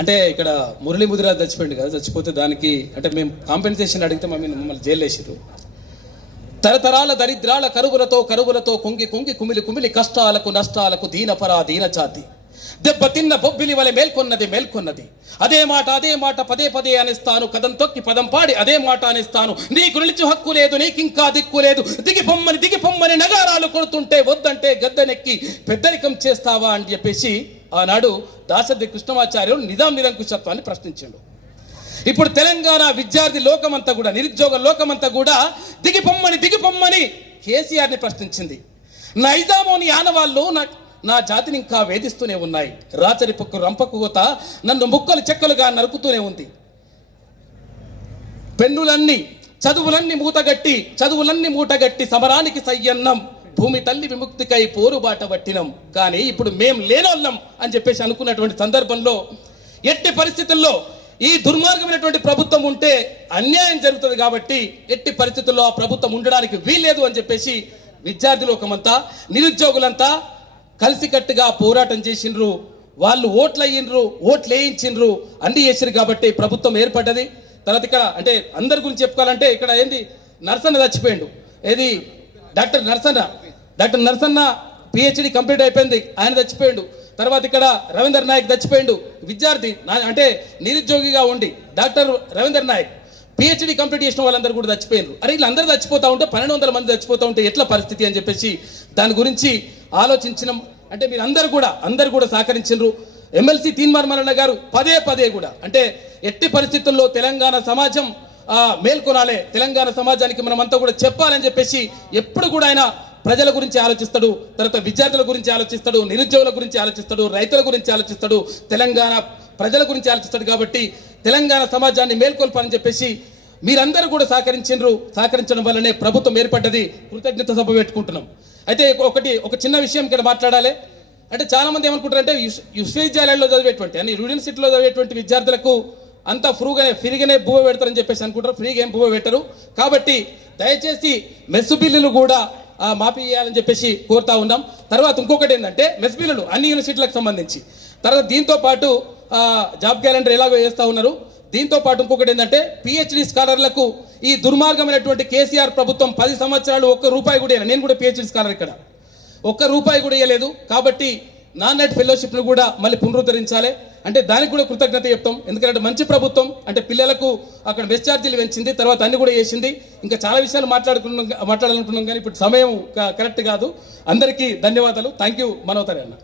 అంటే ఇక్కడ మురళీ ముదిరాజ్ చచ్చిపోయింది కదా, చచ్చిపోతే దానికి అంటే మేము కాంపెన్సేషన్ అడిగితే మమ్మల్ని జైలు వేసారు. తరతరాల దరిద్రాల కరువులతో కుంగి కుమిలి కుమిలి కష్టాలకు నష్టాలకు దీనపరా దీనచాతి దెబ్బతిన్న బొబ్బిలి వలె మేల్కొన్నది అదే మాట పదే అనిస్తాను, కదం తొక్కి పదం పాడి అదే మాట అనిస్తాను. నీకు నిలిచి హక్కు లేదు, నీకింకా దిక్కు లేదు, దిగిపొమ్మని నగారాలు కొడుతుంటే వద్దంటే గద్దెనెక్కి పెద్దరికం చేస్తావా అని చెప్పేసి ఆనాడు దాశరథి కృష్ణమాచార్యులు నిజాం నిరంకుశత్వాన్ని ప్రశ్నించాడు. ఇప్పుడు తెలంగాణ విద్యార్థి లోకమంతా కూడా, నిరుద్యోగ లోకమంతా కూడా దిగిపొమ్మని కేసీఆర్ని ప్రశ్నించింది. నైజామోని ఆనవాళ్ళు నా జాతిని ఇంకా వేధిస్తూనే ఉన్నాయి. రాచరి పొక్కు రంపకుత నన్ను ముక్కలు చెక్కలుగా నరుకుతూనే ఉంది. పెన్నులన్నీ చదువులన్నీ మూటగట్టి సమరానికి సయ్యన్నం, భూమి తల్లి విముక్తికై పోరుబాట పట్టినం, కానీ ఇప్పుడు మేం లేనోళ్ళం అని చెప్పేసి అనుకున్నటువంటి సందర్భంలో ఎట్టి పరిస్థితుల్లో ఈ దుర్మార్గమైనటువంటి ప్రభుత్వం ఉంటే అన్యాయం జరుగుతుంది కాబట్టి ఎట్టి పరిస్థితుల్లో ఆ ప్రభుత్వం ఉండడానికి వీల్లేదు అని చెప్పేసి విద్యార్థి లోకమంతా, నిరుద్యోగులంతా కలిసికట్టుగా పోరాటం చేసిండ్రు. వాళ్ళు ఓట్లు వేయించిండ్రు, అన్ని చేసిరు కాబట్టి ప్రభుత్వం ఏర్పడ్డది. తర్వాత ఇక్కడ అంటే అందరి గురించి చెప్పుకోవాలంటే ఇక్కడ ఏంది, నర్సన్న చచ్చిపోయిండు. ఏది డాక్టర్ నర్సన్న పిహెచ్డి కంప్లీట్ అయిపోయింది, ఆయన చచ్చిపోయిండు. తర్వాత ఇక్కడ రవీందర్ నాయక్ చచ్చిపోయిండు, విద్యార్థి అంటే నిరుద్యోగిగా ఉండి doctor Ravinder Nayak PhD complete చేసిన వాళ్ళందరూ కూడా చచ్చిపోయినారు. అరే వీళ్ళందరూ చచ్చిపోతా ఉంటే 1200 మంది చచ్చిపోతూ ఉంటే ఎట్లా పరిస్థితి అని చెప్పేసి దాని గురించి ఆలోచించినాం. అంటే మీరు అందరు కూడా సహకరించారు. ఎమ్మెల్సీ తీన్మార్ మల్లన్న గారు పదే కూడా అంటే ఎట్టి పరిస్థితుల్లో తెలంగాణ సమాజం మేల్కొనాలే, తెలంగాణ సమాజానికి మనమంతా కూడా చెప్పాలని చెప్పేసి ఎప్పుడు కూడా ఆయన ప్రజల గురించి ఆలోచిస్తాడు. తర్వాత విద్యార్థుల గురించి ఆలోచిస్తాడు, నిరుద్యోగుల గురించి ఆలోచిస్తాడు, రైతుల గురించి ఆలోచిస్తాడు, తెలంగాణ ప్రజల గురించి ఆలోచిస్తాడు. కాబట్టి తెలంగాణ సమాజాన్ని మేల్కొల్పాలని చెప్పేసి మీరందరూ కూడా సహకరించడం వల్లనే ప్రభుత్వం ఏర్పడ్డది. కృతజ్ఞత సభ పెట్టుకుంటున్నాం. అయితే ఒక చిన్న విషయం ఇక్కడ మాట్లాడాలి. అంటే చాలా మంది ఏమనుకుంటారంటే విశ్వవిద్యాలయాల్లో చదివేటువంటి అని యూనివర్సిటీలో చదివేటువంటి విద్యార్థులకు అంతా ఫ్రీగానే భూమ పెడతారని చెప్పేసి అనుకుంటారు. ఫ్రీగా ఏం భూమ పెట్టరు. కాబట్టి దయచేసి మెస్సు బిల్లులు కూడా మాఫీ చేయాలని చెప్పేసి కోరుతా ఉన్నాం. తర్వాత ఇంకొకటి ఏంటంటే మెస్ బిల్లులు అన్ని యూనివర్సిటీలకు సంబంధించి, తర్వాత దీంతో పాటు జాబ్ క్యాలెండర్ ఎలాగో వేస్తూ ఉన్నారు. దీంతో పాటు ఇంకొకటి ఏంటంటే పిహెచ్డి స్కాలర్లకు ఈ దుర్మార్గమైనటువంటి కేసీఆర్ ప్రభుత్వం 10 సంవత్సరాలు ₹1 కూడా ఇవ్వలేదు. నేను కూడా పిహెచ్డి స్కాలర్, ఇక్కడ ₹1 కూడా ఇవ్వలేదు. కాబట్టి నాన్ నెట్ ఫెలోషిప్ను కూడా మళ్ళీ పునరుద్ధరించాలి. అంటే దానికి కూడా కృతజ్ఞత చెప్తాం. ఎందుకంటే మంచి ప్రభుత్వం అంటే పిల్లలకు అక్కడ మెస్ ఛార్జీలు పెంచింది, తర్వాత అన్ని కూడా చేసింది. ఇంకా చాలా విషయాలు మాట్లాడాలనుకున్నాం కానీ ఇప్పుడు సమయం కరెక్ట్ కాదు. అందరికీ ధన్యవాదాలు. థ్యాంక్ యూ మనోతరి అన్న.